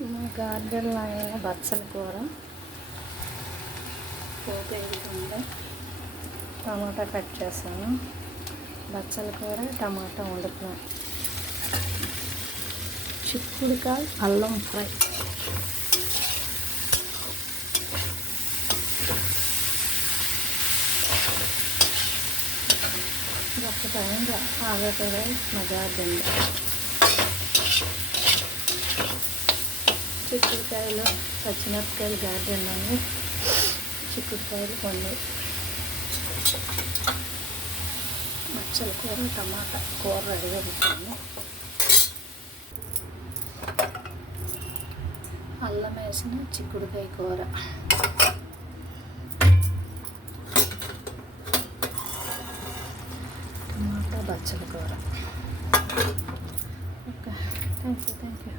మా గార్డెన్లో అయిన బచ్చల కూర పోతుంది. టమాటా కట్ చేశాను. బచ్చల కూర టమాటా వండుతున్నాను. చిక్కుడుకాయ అల్లం ఫ్రై. ఒక టైంగా ఆగకూర మా గార్డెన్లో చిక్కుడుకాయలు పచ్చిమిరపకాయలు గార్డెన్లోని చిక్కుడుకాయలు కొన్ని బచ్చల కూర టమాటా కూర రెడీగా పెట్టాను. అల్లం వేసిన చిక్కుడుకాయ కూర. టమాటా బచ్చల కూర. Okay, thank you.